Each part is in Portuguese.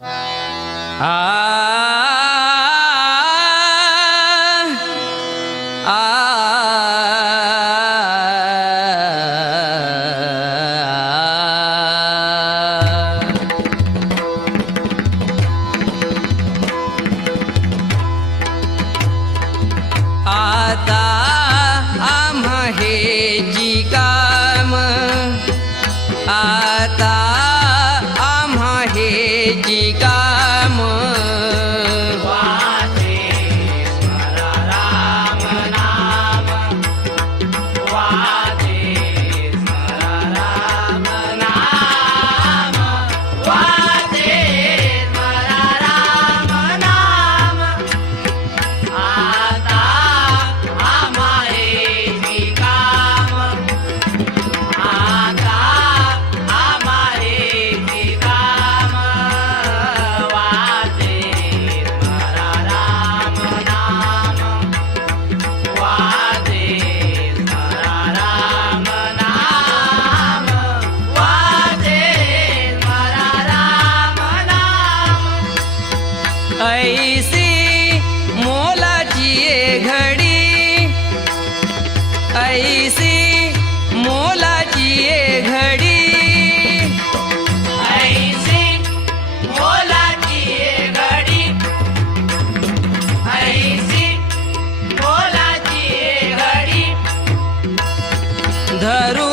आ अंधरू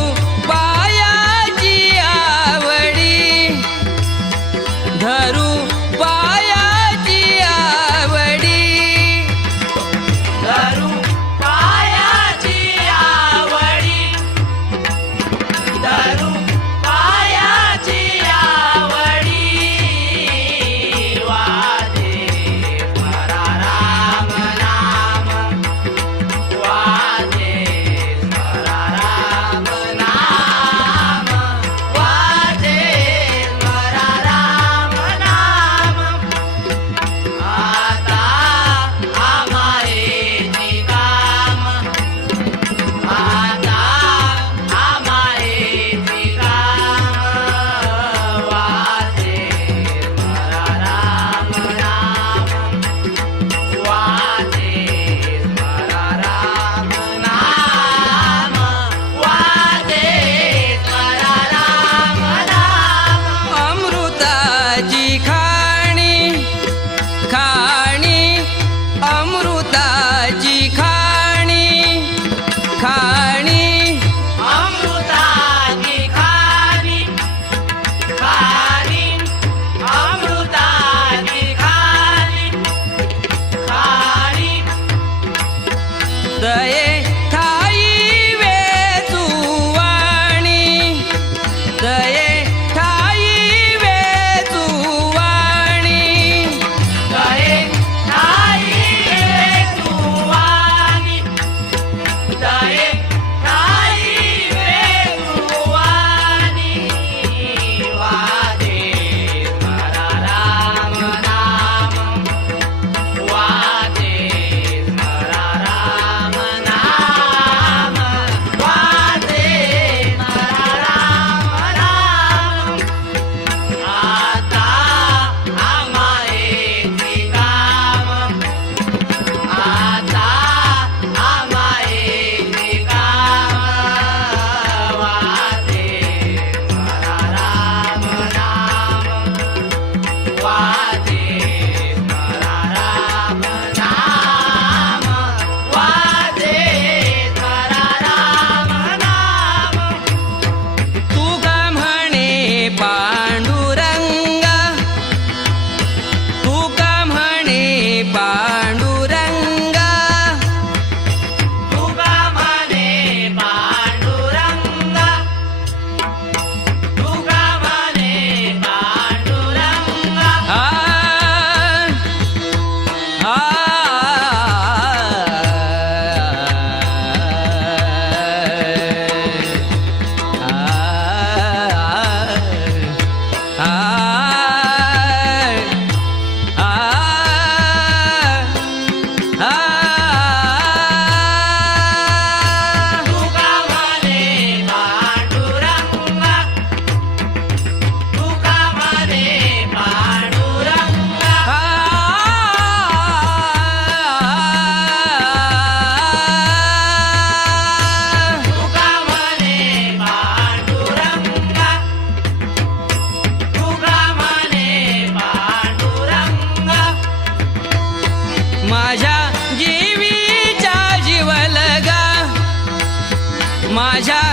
allá.